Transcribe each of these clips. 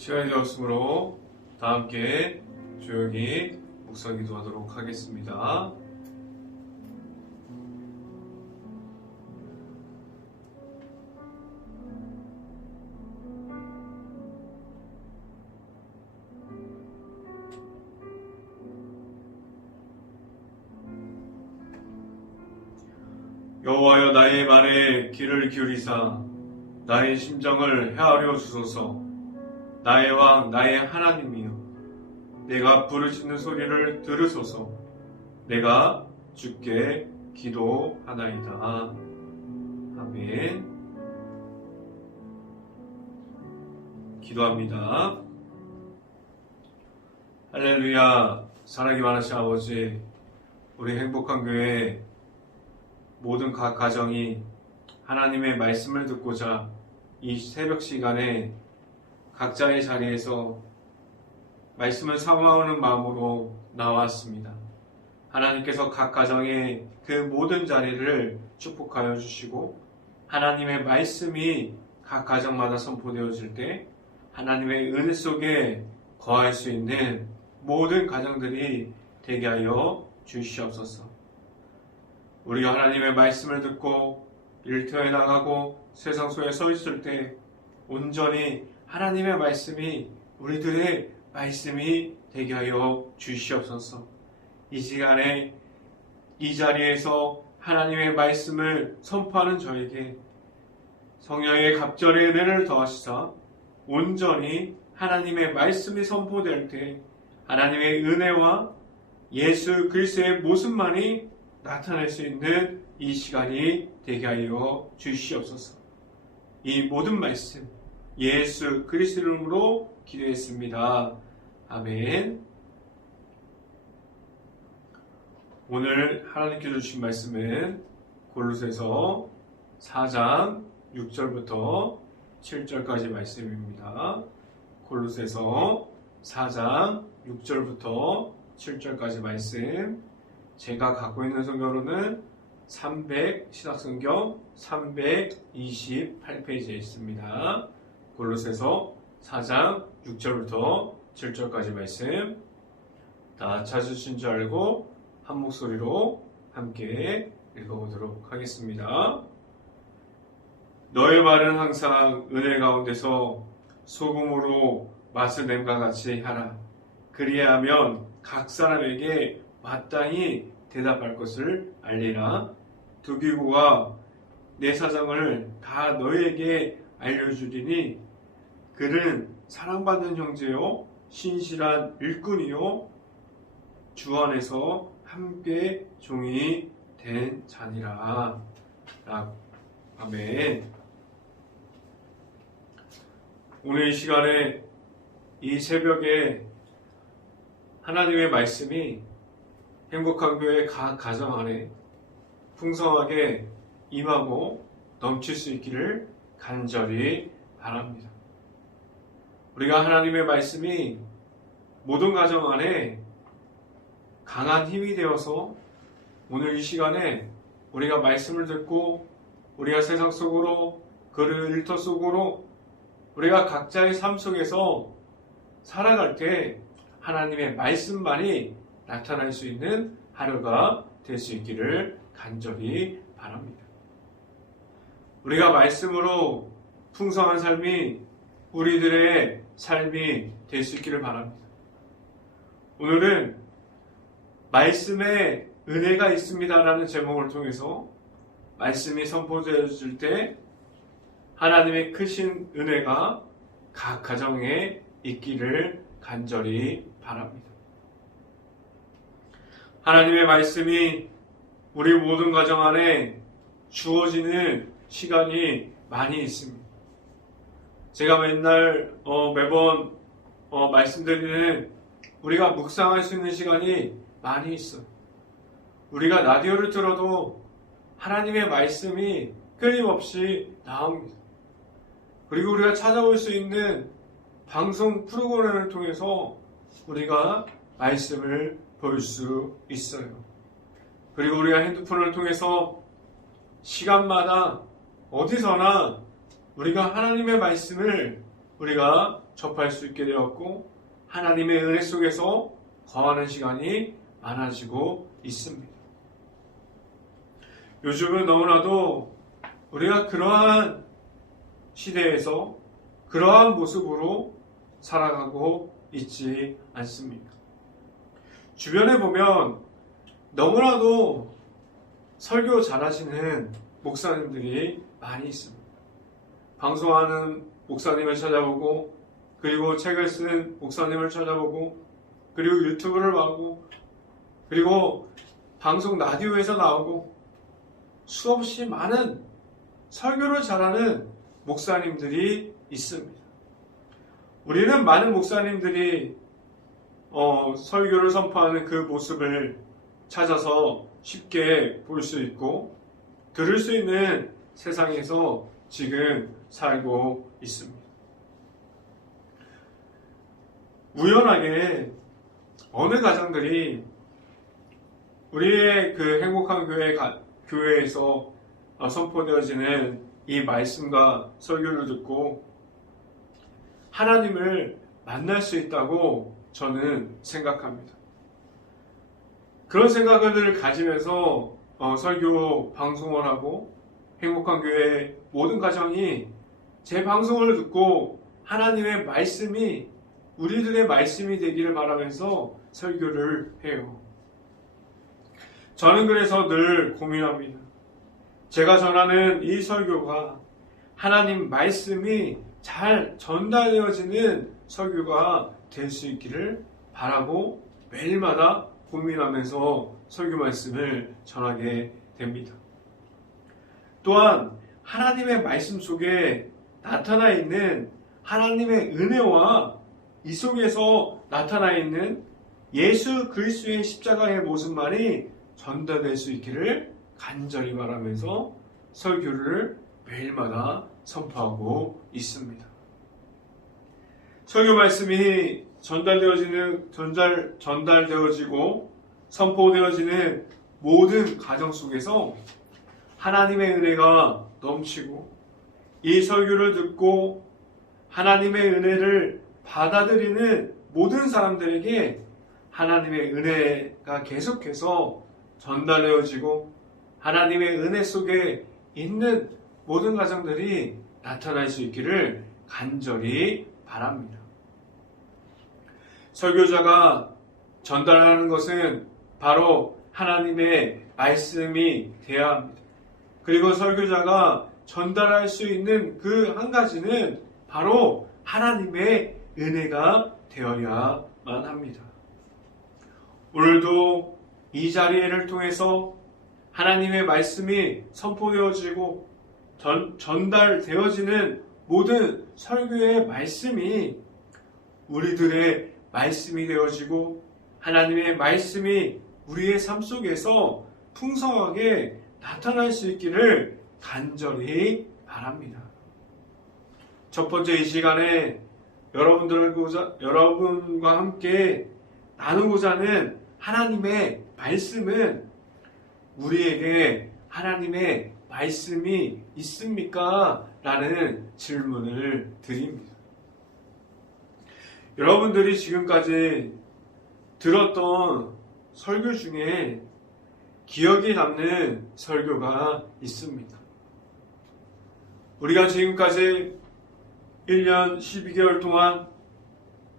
시간이 되었으므로 다 함께 조용히 묵상 기도하도록 하겠습니다. 여호와여, 나의 말에 귀를 기울이사 나의 심정을 헤아려 주소서. 나의 왕, 나의 하나님이여, 내가 부르짖는 소리를 들으소서. 내가 주께 기도하나이다. 아멘. 기도합니다. 할렐루야. 사랑이 많으신 아버지, 우리 행복한 교회 모든 각 가정이 하나님의 말씀을 듣고자 이 새벽 시간에 각자의 자리에서 말씀을 사모하는 마음으로 나왔습니다. 하나님께서 각 가정의 그 모든 자리를 축복하여 주시고, 하나님의 말씀이 각 가정마다 선포되어질 때 하나님의 은혜 속에 거할 수 있는 모든 가정들이 되게 하여 주시옵소서. 우리가 하나님의 말씀을 듣고 일터에 나가고 세상 속에 서 있을 때 온전히 하나님의 말씀이 우리들의 말씀이 되게 하여 주시옵소서. 이 시간에 이 자리에서 하나님의 말씀을 선포하는 저에게 성령의 갑절의 은혜를 더하시사 온전히 하나님의 말씀이 선포될 때 하나님의 은혜와 예수 그리스도의 모습만이 나타낼 수 있는 이 시간이 되게 하여 주시옵소서. 이 모든 말씀 예수 그리스도 이름으로 기도했습니다. 아멘. 오늘 하나님께서 주신 말씀은 골로새서 4장 6절부터 7절까지 말씀입니다. 골로새서 4장 6절부터 7절까지 말씀, 제가 갖고 있는 성경으로는 신약성경 328페이지에 있습니다. 골로새서 4장 6절부터 7절까지 말씀, 다 찾으신 줄 알고 한 목소리로 함께 읽어보도록 하겠습니다. 너의 말은 항상 은혜 가운데서 소금으로 맛을 냄과 같이 하라. 그리하면 각 사람에게 마땅히 대답할 것을 알리라. 두기고가 내 사정을 다 너에게 알려주리니 그는 사랑받는 형제요 신실한 일꾼이요 주 안에서 함께 종이 된 자니라. 아멘. 오늘 이 시간에 이 새벽에 하나님의 말씀이 행복한 교회 각 가정 안에 풍성하게 임하고 넘칠 수 있기를 간절히 바랍니다. 우리가 하나님의 말씀이 모든 가정 안에 강한 힘이 되어서 오늘 이 시간에 우리가 말씀을 듣고 우리가 세상 속으로 그리고 일터 속으로 우리가 각자의 삶 속에서 살아갈 때 하나님의 말씀만이 나타날 수 있는 하루가 될 수 있기를 간절히 바랍니다. 우리가 말씀으로 풍성한 삶이 우리들의 삶이 될 수 있기를 바랍니다. 오늘은 말씀에 은혜가 있습니다라는 제목을 통해서 말씀이 선포되어질 때 하나님의 크신 은혜가 각 가정에 있기를 간절히 바랍니다. 하나님의 말씀이 우리 모든 가정 안에 주어지는 시간이 많이 있습니다. 제가 매번 말씀드리는 우리가 묵상할 수 있는 시간이 많이 있어요. 우리가 라디오를 틀어도 하나님의 말씀이 끊임없이 나옵니다. 그리고 우리가 찾아볼 수 있는 방송 프로그램을 통해서 우리가 말씀을 볼 수 있어요. 그리고 우리가 핸드폰을 통해서 시간마다 어디서나 우리가 하나님의 말씀을 우리가 접할 수 있게 되었고 하나님의 은혜 속에서 거하는 시간이 많아지고 있습니다. 요즘은 너무나도 우리가 그러한 시대에서 그러한 모습으로 살아가고 있지 않습니까? 주변에 보면 너무나도 설교 잘하시는 목사님들이 많이 있습니다. 방송하는 목사님을 찾아보고, 그리고 책을 쓴 목사님을 찾아보고, 그리고 유튜브를 하고, 그리고 방송 라디오에서 나오고, 수없이 많은 설교를 잘하는 목사님들이 있습니다. 우리는 많은 목사님들이 설교를 선포하는 그 모습을 찾아서 쉽게 볼 수 있고 들을 수 있는 세상에서 지금 살고 있습니다. 우연하게 어느 가정들이 우리의 그 행복한 교회에서 선포되어지는 이 말씀과 설교를 듣고 하나님을 만날 수 있다고 저는 생각합니다. 그런 생각을 가지면서 설교 방송을 하고 행복한 교회 모든 가정이 제 방송을 듣고 하나님의 말씀이 우리들의 말씀이 되기를 바라면서 설교를 해요. 저는 그래서 늘 고민합니다. 제가 전하는 이 설교가 하나님 말씀이 잘 전달되어지는 설교가 될 수 있기를 바라고 매일마다 고민하면서 설교 말씀을 전하게 됩니다. 또한 하나님의 말씀 속에 나타나 있는 하나님의 은혜와 이 속에서 나타나 있는 예수 그리스도의 십자가의 모습만이 전달될 수 있기를 간절히 바라면서 설교를 매일마다 선포하고 있습니다. 설교 말씀이 전달되어지고 선포되어지는 모든 가정 속에서 하나님의 은혜가 넘치고 이 설교를 듣고 하나님의 은혜를 받아들이는 모든 사람들에게 하나님의 은혜가 계속해서 전달되어지고 하나님의 은혜 속에 있는 모든 가정들이 나타날 수 있기를 간절히 바랍니다. 설교자가 전달하는 것은 바로 하나님의 말씀이 되어야 합니다. 그리고 설교자가 전달할 수 있는 그 한 가지는 바로 하나님의 은혜가 되어야만 합니다. 오늘도 이 자리를 통해서 하나님의 말씀이 선포되어지고 전달되어지는 모든 설교의 말씀이 우리들의 말씀이 되어지고 하나님의 말씀이 우리의 삶 속에서 풍성하게 나타날 수 있기를 간절히 바랍니다. 첫 번째 이 시간에 여러분과 함께 나누고자 하는 하나님의 말씀은 우리에게 하나님의 말씀이 있습니까? 라는 질문을 드립니다. 여러분들이 지금까지 들었던 설교 중에 기억에 남는 설교가 있습니다. 우리가 지금까지 1년 12개월 동안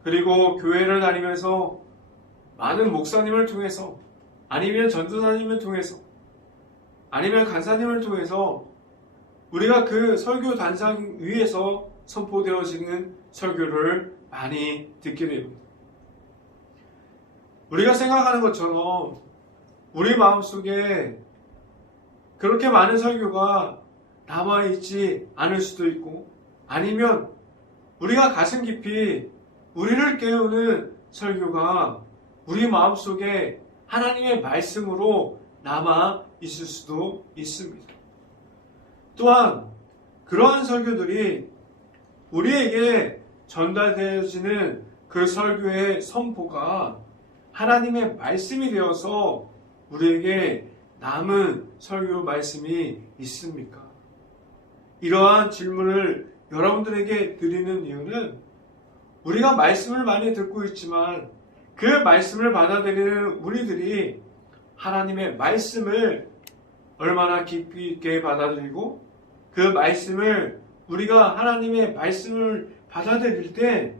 그리고 교회를 다니면서 많은 목사님을 통해서 아니면 전도사님을 통해서 아니면 간사님을 통해서 우리가 그 설교 단상 위에서 선포되어지는 설교를 많이 듣게 됩니다. 우리가 생각하는 것처럼 우리 마음속에 그렇게 많은 설교가 남아있지 않을 수도 있고 아니면 우리가 가슴 깊이 우리를 깨우는 설교가 우리 마음속에 하나님의 말씀으로 남아 있을 수도 있습니다. 또한 그러한 설교들이 우리에게 전달되어지는 그 설교의 선포가 하나님의 말씀이 되어서 우리에게 남은 설교 말씀이 있습니까? 이러한 질문을 여러분들에게 드리는 이유는 우리가 말씀을 많이 듣고 있지만 그 말씀을 받아들이는 우리들이 하나님의 말씀을 얼마나 깊이 있게 받아들이고 그 말씀을 우리가 하나님의 말씀을 받아들일 때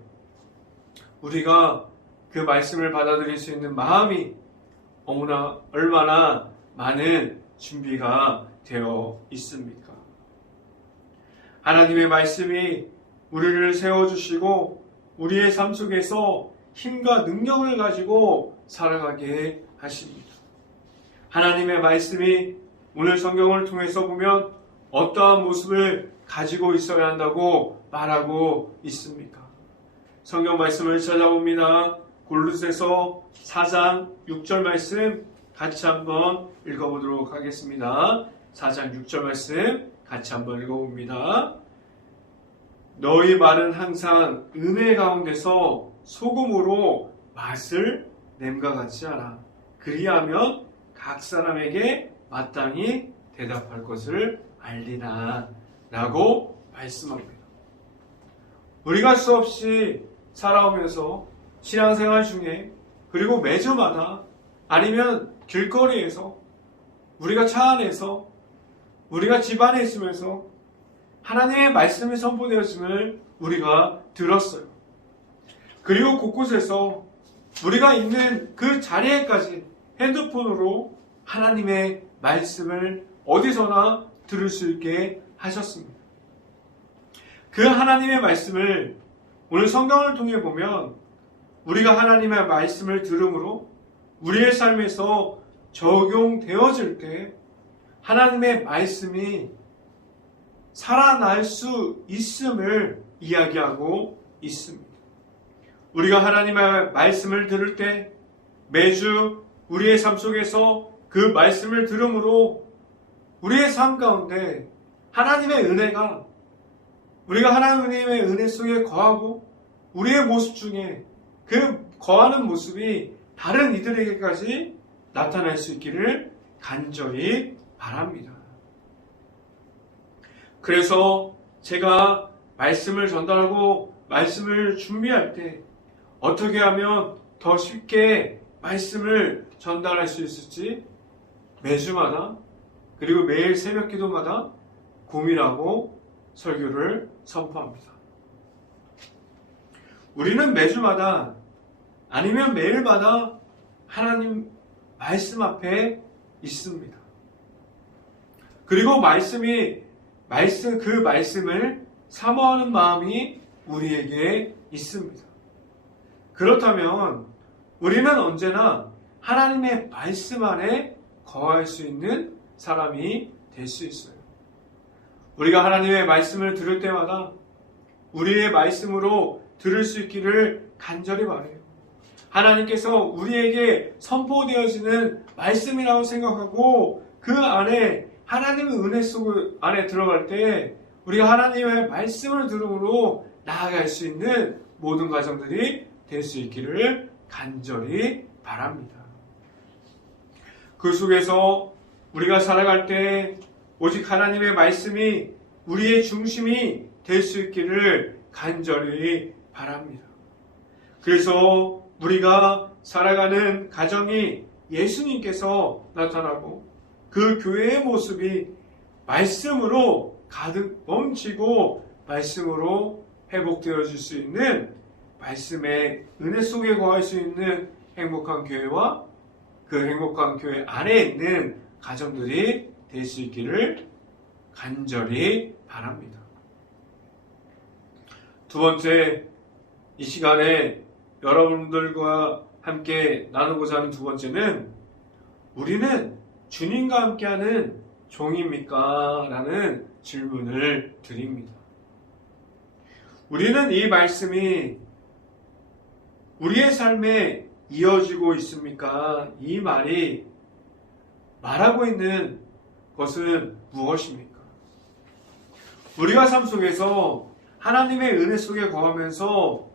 우리가 그 말씀을 받아들일 수 있는 마음이 얼마나 많은 준비가 되어 있습니까? 하나님의 말씀이 우리를 세워주시고 우리의 삶 속에서 힘과 능력을 가지고 살아가게 하십니다. 하나님의 말씀이 오늘 성경을 통해서 보면 어떠한 모습을 가지고 있어야 한다고 말하고 있습니까? 성경 말씀을 찾아봅니다. 골로새서 4장 6절 말씀 같이 한번 읽어보도록 하겠습니다. 4장 6절 말씀 같이 한번 읽어봅니다. 너희 말은 항상 은혜 가운데서 소금으로 맛을 냄과 같이 하라. 그리하면 각 사람에게 마땅히 대답할 것을 알리라 라고 말씀합니다. 우리가 수없이 살아오면서 신앙생활 중에 그리고 매주마다 아니면 길거리에서 우리가 차 안에서 우리가 집 안에 있으면서 하나님의 말씀이 선포되었음을 우리가 들었어요. 그리고 곳곳에서 우리가 있는 그 자리에까지 핸드폰으로 하나님의 말씀을 어디서나 들을 수 있게 하셨습니다. 그 하나님의 말씀을 오늘 성경을 통해 보면 우리가 하나님의 말씀을 들음으로 우리의 삶에서 적용되어질 때 하나님의 말씀이 살아날 수 있음을 이야기하고 있습니다. 우리가 하나님의 말씀을 들을 때 매주 우리의 삶 속에서 그 말씀을 들음으로 우리의 삶 가운데 하나님의 은혜가 우리가 하나님의 은혜 속에 거하고 우리의 모습 중에 그 거하는 모습이 다른 이들에게까지 나타날 수 있기를 간절히 바랍니다. 그래서 제가 말씀을 전달하고 말씀을 준비할 때 어떻게 하면 더 쉽게 말씀을 전달할 수 있을지 매주마다 그리고 매일 새벽 기도마다 고민하고 설교를 선포합니다. 우리는 매주마다 아니면 매일마다 하나님 말씀 앞에 있습니다. 그리고 그 말씀을 사모하는 마음이 우리에게 있습니다. 그렇다면 우리는 언제나 하나님의 말씀 안에 거할 수 있는 사람이 될 수 있어요. 우리가 하나님의 말씀을 들을 때마다 우리의 말씀으로 들을 수 있기를 간절히 바라요. 하나님께서 우리에게 선포되어지는 말씀이라고 생각하고 그 안에 하나님의 은혜 속 안에 들어갈 때 우리가 하나님의 말씀을 들음으로 나아갈 수 있는 모든 과정들이 될 수 있기를 간절히 바랍니다. 그 속에서 우리가 살아갈 때 오직 하나님의 말씀이 우리의 중심이 될 수 있기를 간절히 바랍니다. 그래서 우리가 살아가는 가정이 예수님께서 나타나고 그 교회의 모습이 말씀으로 가득 넘치고 말씀으로 회복되어질 수 있는 말씀의 은혜 속에 거할 수 있는 행복한 교회와 그 행복한 교회 안에 있는 가정들이 될 수 있기를 간절히 바랍니다. 두 번째, 이 시간에 여러분들과 함께 나누고자 하는 두 번째는 우리는 주님과 함께하는 종입니까? 라는 질문을 드립니다. 우리는 이 말씀이 우리의 삶에 이어지고 있습니까? 이 말이 말하고 있는 것은 무엇입니까? 우리가 삶 속에서 하나님의 은혜 속에 거하면서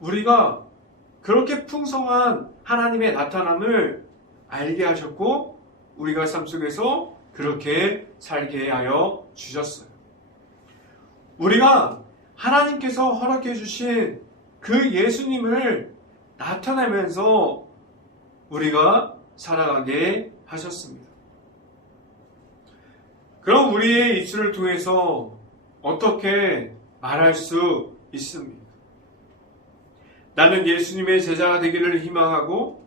우리가 그렇게 풍성한 하나님의 나타남을 알게 하셨고 우리가 삶 속에서 그렇게 살게 하여 주셨어요. 우리가 하나님께서 허락해 주신 그 예수님을 나타내면서 우리가 살아가게 하셨습니다. 그럼 우리의 입술을 통해서 어떻게 말할 수 있습니까? 나는 예수님의 제자가 되기를 희망하고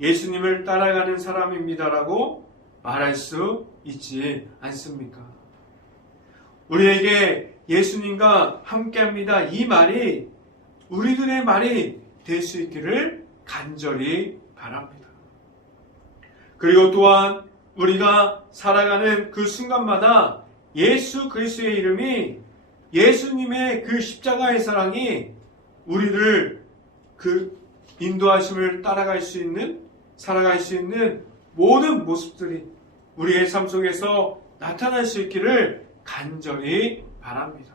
예수님을 따라가는 사람입니다라고 말할 수 있지 않습니까? 우리에게 예수님과 함께합니다. 이 말이 우리들의 말이 될 수 있기를 간절히 바랍니다. 그리고 또한 우리가 살아가는 그 순간마다 예수 그리스도의 이름이, 예수님의 그 십자가의 사랑이 우리를 그 인도하심을 따라갈 수 있는, 살아갈 수 있는 모든 모습들이 우리의 삶 속에서 나타날 수 있기를 간절히 바랍니다.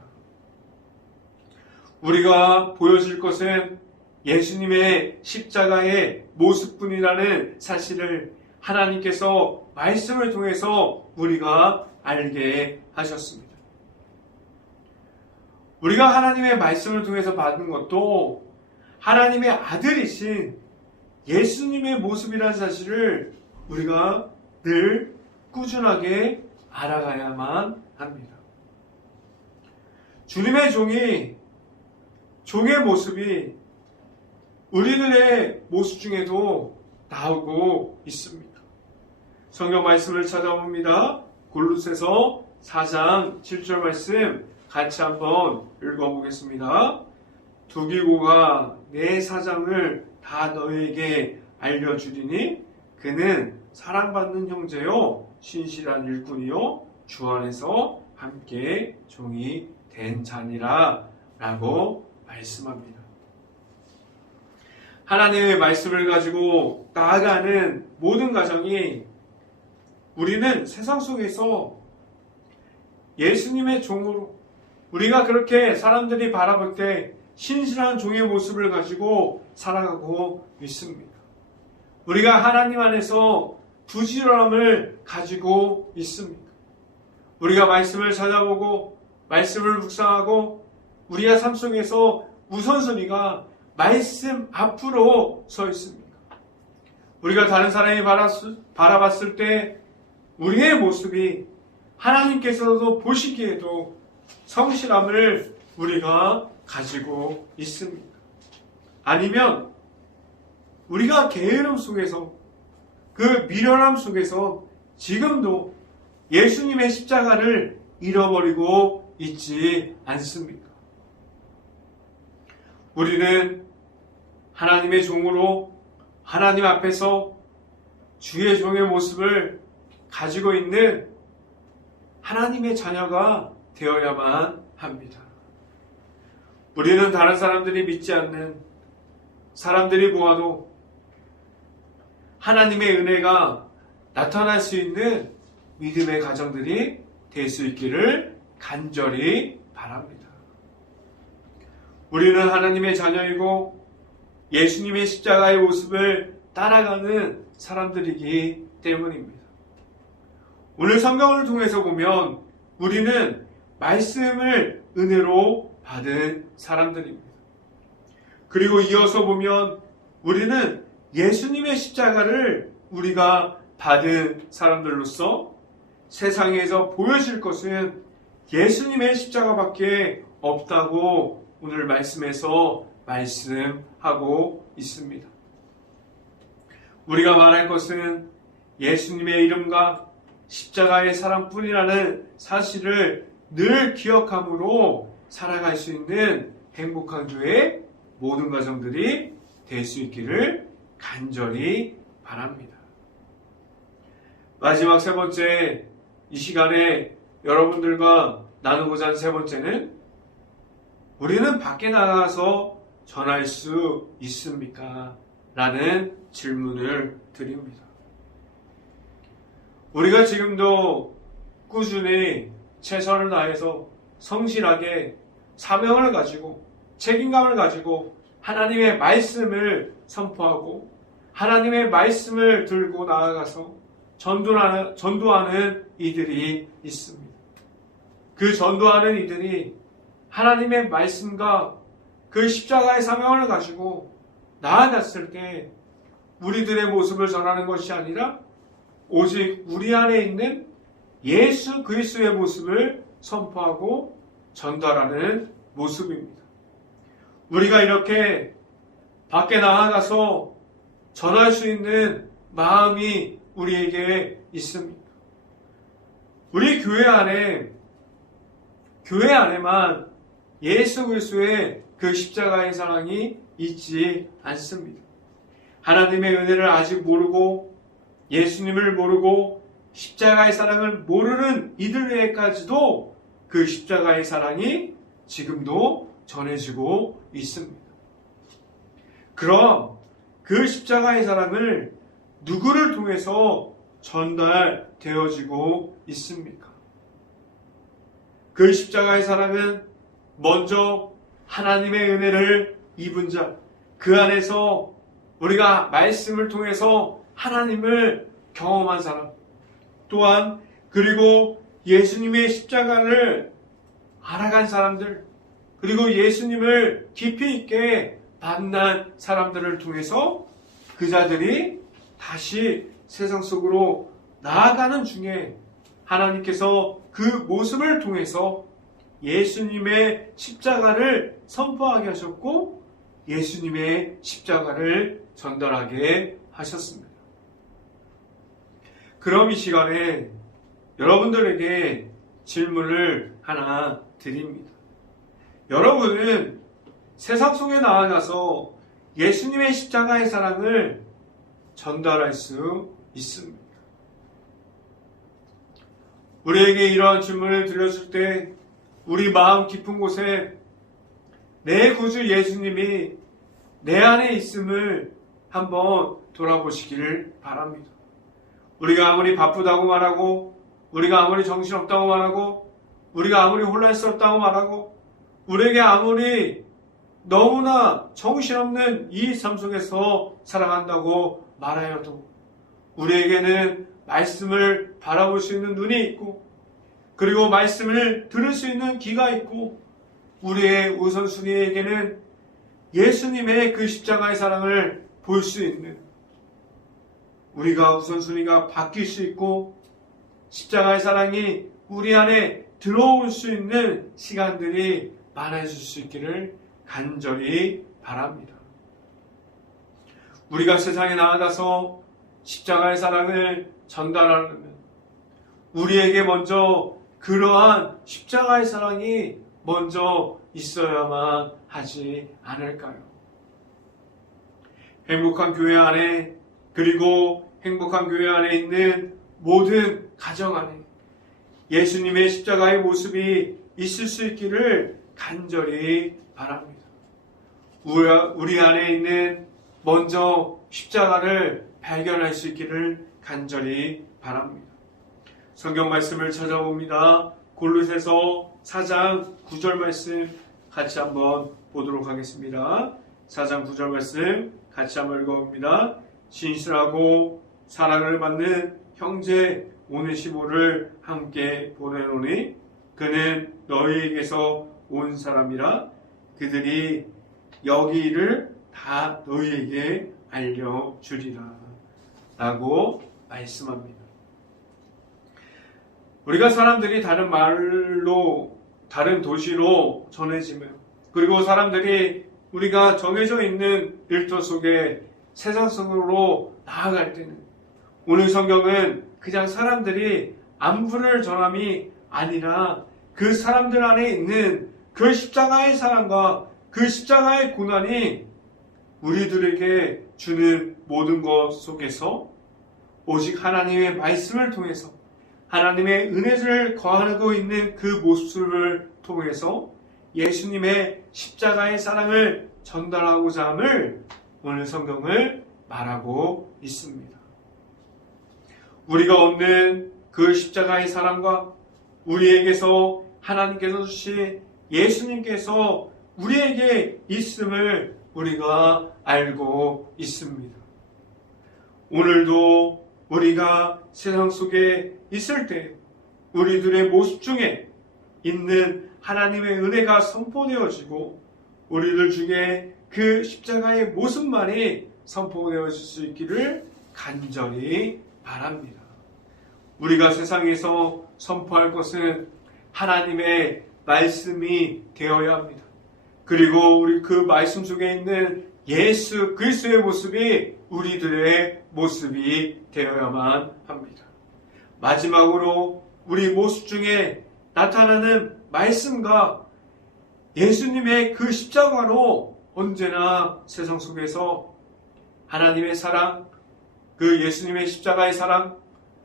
우리가 보여줄 것은 예수님의 십자가의 모습뿐이라는 사실을 하나님께서 말씀을 통해서 우리가 알게 하셨습니다. 우리가 하나님의 말씀을 통해서 받은 것도 하나님의 아들이신 예수님의 모습이라는 사실을 우리가 늘 꾸준하게 알아가야만 합니다. 주님의 종의 모습이 우리들의 모습 중에도 나오고 있습니다. 성경 말씀을 찾아봅니다. 골로새서 4장 7절 말씀 같이 한번 읽어보겠습니다. 두기고가 내 사장을 다 너에게 알려주리니 그는 사랑받는 형제요 신실한 일꾼이요 주 안에서 함께 종이 된 자니라 라고 말씀합니다. 하나님의 말씀을 가지고 나아가는 모든 가정이, 우리는 세상 속에서 예수님의 종으로, 우리가 그렇게 사람들이 바라볼 때 신실한 종의 모습을 가지고 살아가고 있습니다. 우리가 하나님 안에서 부지런함을 가지고 있습니다. 우리가 말씀을 찾아보고 말씀을 묵상하고 우리의 삶 속에서 우선순위가 말씀 앞으로 서 있습니다. 우리가 다른 사람이 바라봤을 때 우리의 모습이 하나님께서도 보시기에도 성실함을 우리가 가지고 있습니다. 아니면 우리가 게으름 속에서, 그 미련함 속에서 지금도 예수님의 십자가를 잃어버리고 있지 않습니까? 우리는 하나님의 종으로 하나님 앞에서 주의 종의 모습을 가지고 있는 하나님의 자녀가 되어야만 합니다. 우리는 다른 사람들이 믿지 않는, 사람들이 보아도 하나님의 은혜가 나타날 수 있는 믿음의 가정들이 될 수 있기를 간절히 바랍니다. 우리는 하나님의 자녀이고 예수님의 십자가의 모습을 따라가는 사람들이기 때문입니다. 오늘 성경을 통해서 보면 우리는 말씀을 은혜로 받은 사람들입니다. 그리고 이어서 보면 우리는 예수님의 십자가를 우리가 받은 사람들로서 세상에서 보여질 것은 예수님의 십자가밖에 없다고 오늘 말씀에서 말씀하고 있습니다. 우리가 말할 것은 예수님의 이름과 십자가의 사랑뿐이라는 사실을 늘 기억함으로 살아갈 수 있는 행복한 교회 모든 가정들이 될 수 있기를 간절히 바랍니다. 마지막 세 번째, 이 시간에 여러분들과 나누고자 하는 세 번째는, 우리는 밖에 나가서 전할 수 있습니까? 라는 질문을 드립니다. 우리가 지금도 꾸준히 최선을 다해서 성실하게 사명을 가지고 책임감을 가지고 하나님의 말씀을 선포하고 하나님의 말씀을 들고 나아가서 전도하는 이들이 있습니다. 그 전도하는 이들이 하나님의 말씀과 그 십자가의 사명을 가지고 나아갔을 때 우리들의 모습을 전하는 것이 아니라 오직 우리 안에 있는 예수 그리스도의 모습을 선포하고 전달하는 모습입니다. 우리가 이렇게 밖에 나아가서 전할 수 있는 마음이 우리에게 있습니다. 우리 교회 안에만 예수 그리스도의 그 십자가의 사랑이 있지 않습니다. 하나님의 은혜를 아직 모르고 예수님을 모르고 십자가의 사랑을 모르는 이들 외에까지도 그 십자가의 사랑이 지금도 전해지고 있습니다. 그럼 그 십자가의 사랑을 누구를 통해서 전달되어지고 있습니까? 그 십자가의 사랑은 먼저 하나님의 은혜를 입은 자, 그 안에서 우리가 말씀을 통해서 하나님을 경험한 사람, 또한 그리고 예수님의 십자가를 알아간 사람들, 그리고 예수님을 깊이 있게 만난 사람들을 통해서 그 자들이 다시 세상 속으로 나아가는 중에 하나님께서 그 모습을 통해서 예수님의 십자가를 선포하게 하셨고 예수님의 십자가를 전달하게 하셨습니다. 그럼 이 시간에 여러분들에게 질문을 하나 드립니다. 여러분은 세상 속에 나아가서 예수님의 십자가의 사랑을 전달할 수 있습니까? 우리에게 이러한 질문을 드렸을 때 우리 마음 깊은 곳에 내 구주 예수님이 내 안에 있음을 한번 돌아보시기를 바랍니다. 우리가 아무리 바쁘다고 말하고, 우리가 아무리 정신없다고 말하고, 우리가 아무리 혼란스럽다고 말하고, 우리에게 아무리 너무나 정신없는 이 삶 속에서 살아간다고 말하여도 우리에게는 말씀을 바라볼 수 있는 눈이 있고, 그리고 말씀을 들을 수 있는 귀가 있고, 우리의 우선순위에게는 예수님의 그 십자가의 사랑을 볼 수 있는, 우리가 우선순위가 바뀔 수 있고 십자가의 사랑이 우리 안에 들어올 수 있는 시간들이 많아질 수 있기를 간절히 바랍니다. 우리가 세상에 나아가서 십자가의 사랑을 전달하려면 우리에게 먼저 그러한 십자가의 사랑이 먼저 있어야만 하지 않을까요? 행복한 교회 안에, 그리고 행복한 교회 안에 있는 모든 가정 안에 예수님의 십자가의 모습이 있을 수 있기를 간절히 바랍니다. 우리 안에 있는 먼저 십자가를 발견할 수 있기를 간절히 바랍니다. 성경 말씀을 찾아봅니다. 골로새서 4장 9절 말씀 같이 한번 보도록 하겠습니다. 4장 9절 말씀 같이 한번 읽어봅니다. 신실하고 사랑을 받는 형제 오네시모를 함께 보내노니 그는 너희에게서 온 사람이라 그들이 여기 일을 다 너희에게 알려주리라 라고 말씀합니다. 우리가 사람들이 다른 말로, 다른 도시로 전해지며, 그리고 사람들이 우리가 정해져 있는 일터 속에 세상 속으로 나아갈 때는 오늘 성경은 그냥 사람들이 안부를 전함이 아니라 그 사람들 안에 있는 그 십자가의 사랑과 그 십자가의 고난이 우리들에게 주는 모든 것 속에서 오직 하나님의 말씀을 통해서 하나님의 은혜를 거하고 있는 그 모습을 통해서 예수님의 십자가의 사랑을 전달하고자 함을 오늘 성경을 말하고 있습니다. 우리가 얻는 그 십자가의 사랑과 우리에게서 하나님께서 주신 예수님께서 우리에게 있음을 우리가 알고 있습니다. 오늘도 우리가 세상 속에 있을 때 우리들의 모습 중에 있는 하나님의 은혜가 선포되어지고 우리들 중에 그 십자가의 모습만이 선포되어질 수 있기를 간절히 바랍니다. 우리가 세상에서 선포할 것은 하나님의 말씀이 되어야 합니다. 그리고 우리 그 말씀 속에 있는 예수 그리스도의 모습이 우리들의 모습이 되어야만 합니다. 마지막으로 우리 모습 중에 나타나는 말씀과 예수님의 그 십자가로 언제나 세상 속에서 하나님의 사랑, 그 예수님의 십자가의 사랑,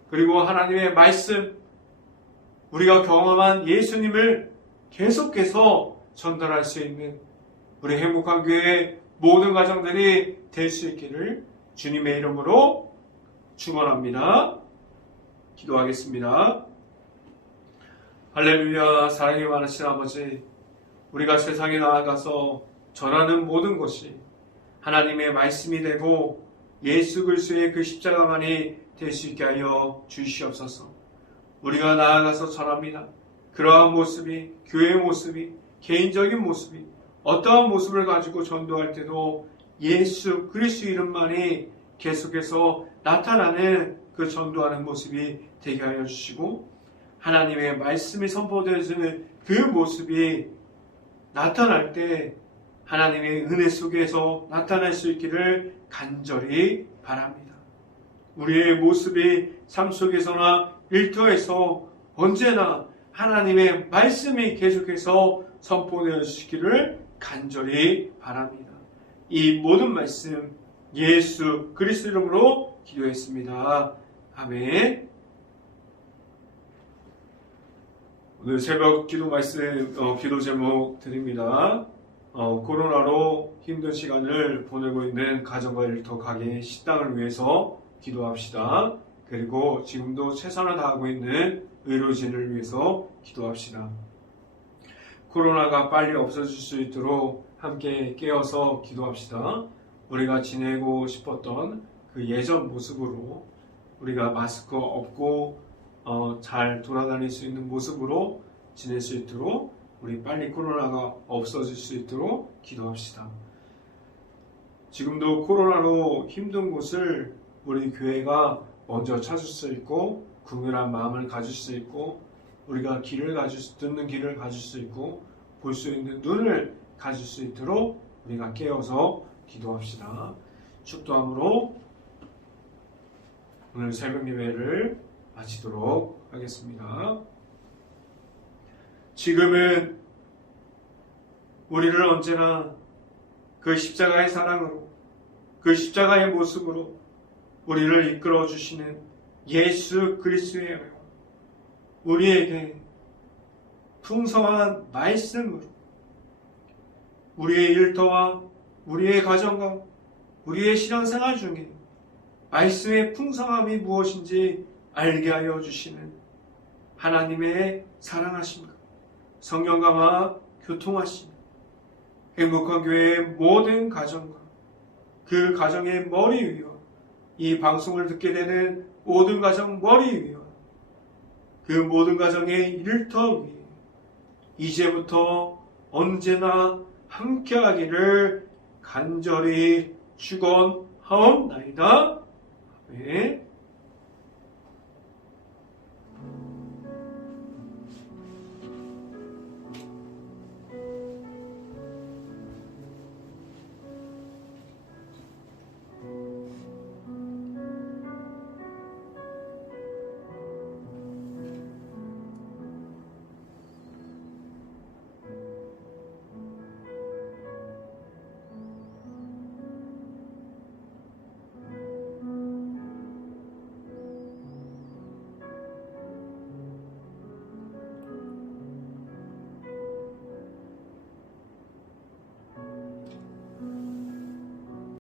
그리고 하나님의 말씀, 우리가 경험한 예수님을 계속해서 전달할 수 있는 우리 행복한 교회의 모든 가정들이 될 수 있기를 주님의 이름으로 축원합니다. 기도하겠습니다. 할렐루야. 사랑이 많으신 아버지, 우리가 세상에 나아가서 전하는 모든 것이 하나님의 말씀이 되고 예수 그리스도의 그 십자가만이 될 수 있게 하여 주시옵소서. 우리가 나아가서 전합니다. 그러한 모습이, 교회의 모습이, 개인적인 모습이, 어떠한 모습을 가지고 전도할 때도 예수 그리스도 이름만이 계속해서 나타나는 그 전도하는 모습이 되게 하여 주시고, 하나님의 말씀이 선포되어지는 그 모습이 나타날 때 하나님의 은혜 속에서 나타날 수 있기를 간절히 바랍니다. 우리의 모습이 삶 속에서나 일터에서 언제나 하나님의 말씀이 계속해서 선포되어지기를 간절히 바랍니다. 이 모든 말씀 예수 그리스도 이름으로 기도했습니다. 아멘. 오늘 새벽 기도 말씀, 기도 제목 드립니다. 코로나로 힘든 시간을 보내고 있는 가정과 일터, 가게, 식당을 위해서 기도합시다. 그리고 지금도 최선을 다하고 있는 의료진을 위해서 기도합시다. 코로나가 빨리 없어질 수 있도록 함께 깨어서 기도합시다. 우리가 지내고 싶었던 그 예전 모습으로 우리가 마스크 없고 잘 돌아다닐 수 있는 모습으로 지낼 수 있도록 우리 빨리 코로나가 없어질 수 있도록 기도합시다. 지금도 코로나로 힘든 곳을 우리 교회가 먼저 찾을 수 있고 긍휼한 마음을 가질 수 있고 우리가 듣는 길을 가질 수 있고 볼 수 있는 눈을 가질 수 있도록 우리가 깨어서 기도합시다. 축도함으로 오늘 새벽 예배를 마치도록 하겠습니다. 지금은 우리를 언제나 그 십자가의 사랑으로, 그 십자가의 모습으로 우리를 이끌어 주시는 예수 그리스도의 은혜와 우리에게 풍성한 말씀으로 우리의 일터와 우리의 가정과 우리의 신앙생활 중에 말씀의 풍성함이 무엇인지 알게 하여 주시는 하나님의 사랑하심과 성령과 교통하심, 행복한 교회의 모든 가정과 그 가정의 머리 위와 이 방송을 듣게 되는 모든 가정 머리 위와 그 모든 가정의 일터 위에 이제부터 언제나 함께하기를 간절히 축원하옵나이다. 아멘.